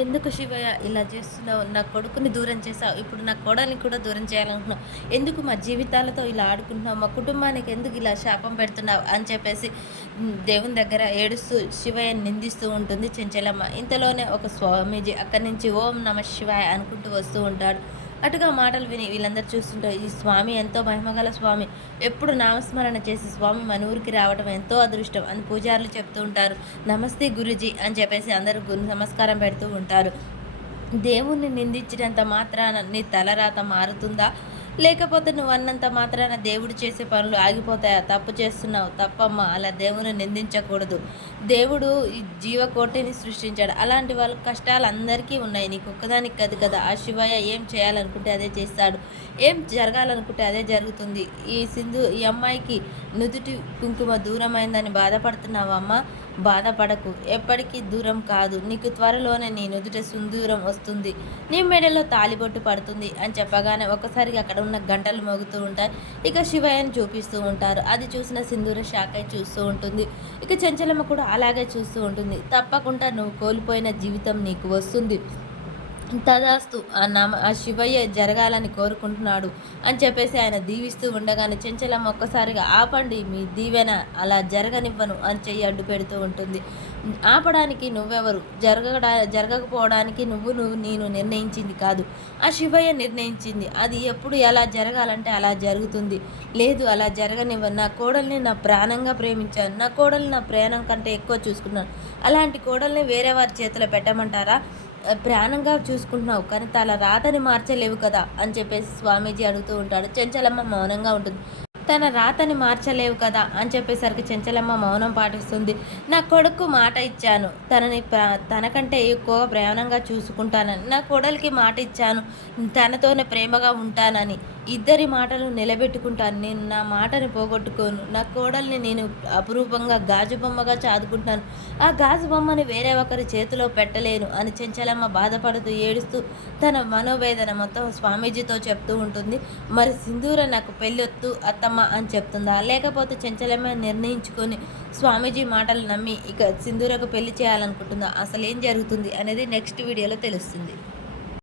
ఎందుకు శివయ్య ఇలా చేస్తున్నావు? నా కొడుకుని దూరం చేశావు. ఇప్పుడు నా కోడల్ని కూడా దూరం చేయాలనుకుంటున్నావు. ఎందుకు మా జీవితాలతో ఇలా ఆడుకుంటున్నావు? మా కుటుంబానికి ఎందుకు ఇలా శాపం పెడుతున్నావు? అని చెప్పేసి దేవుని దగ్గర ఏడుస్తూ శివయ్యని నిందిస్తూ ఉంటుంది చెంచలమ్మ. ఇంతలోనే ఒక స్వామీజీ అక్కడి నుంచి ఓం నమ శివాయ అనుకుంటూ వస్తూ ఉంటాడు. అటుగా మాటలు విని వీళ్ళందరూ చూస్తుంటారు. ఈ స్వామి ఎంతో మహిమగల స్వామి. ఎప్పుడు నామస్మరణ చేసి స్వామి మన ఊరికి రావడం ఎంతో అదృష్టం అని పూజారులు చెప్తూ ఉంటారు. నమస్తే గురూజీ అని చెప్పేసి అందరూ గురు నమస్కారం పెడుతూ ఉంటారు. దేవుణ్ణి నిందించినంత మాత్రాన నీ తలరాత మారుతుందా? లేకపోతే నువ్వు అన్నంత మాత్రాన దేవుడు చేసే పనులు ఆగిపోతాయా? తప్పు చేస్తున్నావు, తప్పమ్మా. అలా దేవుని నిందించకూడదు. దేవుడు ఈ జీవకోటిని సృష్టించాడు. అలాంటి వాళ్ళ కష్టాలు అందరికీ ఉన్నాయి, నీకు ఒక్కదానికి కాదు కదా. ఆ శివయ్య ఏం చేయాలనుకుంటే అదే చేస్తాడు, ఏం జరగాలనుకుంటే అదే జరుగుతుంది. ఈ అమ్మాయికి నుదుటి కుంకుమ దూరమైందని బాధపడుతున్నావమ్మా? బాధపడకు, ఎప్పటికీ దూరం కాదు. నీకు త్వరలోనే నీ నుదుట సింధూరం వస్తుంది, నీ మెడలో తాలిబొట్టు పడుతుంది అని చెప్పగానే ఒక్కసారిగా అక్కడ ఉన్న గంటలు మోగుతూ ఉంటాయి. ఇక శివయ్యని చూపిస్తూ ఉంటారు. అది చూసిన సింధూర షాక్ అయి చూస్తూ ఉంటుంది. ఇక చెంచలమ్మ కూడా అలాగే చూస్తూ ఉంటుంది. తప్పకుండా నువ్వు కోల్పోయిన జీవితం నీకు వస్తుంది, తదాస్తు ఆ శివయ్య జరగాలని కోరుకుంటున్నాడు అని చెప్పేసి ఆయన దీవిస్తూ ఉండగానే చెంచలమ్మ ఒక్కసారిగా ఆపండి, మీ దీవెన అలా జరగనివ్వను అని చెయ్యి అడ్డు పెడుతూ ఉంటుంది. ఆపడానికి నువ్వెవరు? జరగకపోవడానికి నేను నిర్ణయించింది కాదు, ఆ శివయ్య నిర్ణయించింది. అది ఎప్పుడు ఎలా జరగాలంటే అలా జరుగుతుంది. లేదు, అలా జరగనివ్వను. నా కోడల్ని నా ప్రాణంగా ప్రేమించాను, నా కోడల్ని నా ప్రాణం కంటే ఎక్కువ చూసుకున్నాను. అలాంటి కోడల్ని వేరే వారి చేతిలో పెట్టమంటారా? ప్రాణంగా చూసుకుంటున్నావు కానీ తల రాతని మార్చలేవు కదా అని చెప్పేసి స్వామీజీ అడుగుతూ ఉంటాడు. చెంచలమ్మ మౌనంగా ఉంటుంది. తన రాతని మార్చలేవు కదా అని చెప్పేసరికి చెంచలమ్మ మౌనం పాటిస్తుంది. నా కొడుకు మాట ఇచ్చాను, తనకంటే ఎక్కువగా ప్రయాణంగా చూసుకుంటానని. నా కోడలికి మాట ఇచ్చాను, తనతోనే ప్రేమగా ఉంటానని. ఇద్దరి మాటలు నిలబెట్టుకుంటాను. నేను నా మాటని పోగొట్టుకోను. నా కోడల్ని నేను అపురూపంగా గాజు బొమ్మగా చాదుకుంటాను. ఆ గాజు బొమ్మని వేరే ఒకరి చేతిలో పెట్టలేను అని చెంచలమ్మ బాధపడుతూ ఏడుస్తూ తన మనోవేదన మొత్తం స్వామీజీతో చెప్తూ ఉంటుంది. మరి సింధూర నాకు పెళ్ళొద్దు అత్తమ్మ అని చెప్తుందా? లేకపోతే చెంచలమ్మ నిర్ణయించుకొని స్వామీజీ మాటలు నమ్మి ఇక సింధూరకు పెళ్లి చేయాలనుకుంటుందా? అసలు ఏం జరుగుతుంది అనేది నెక్స్ట్ వీడియోలో తెలుస్తుంది.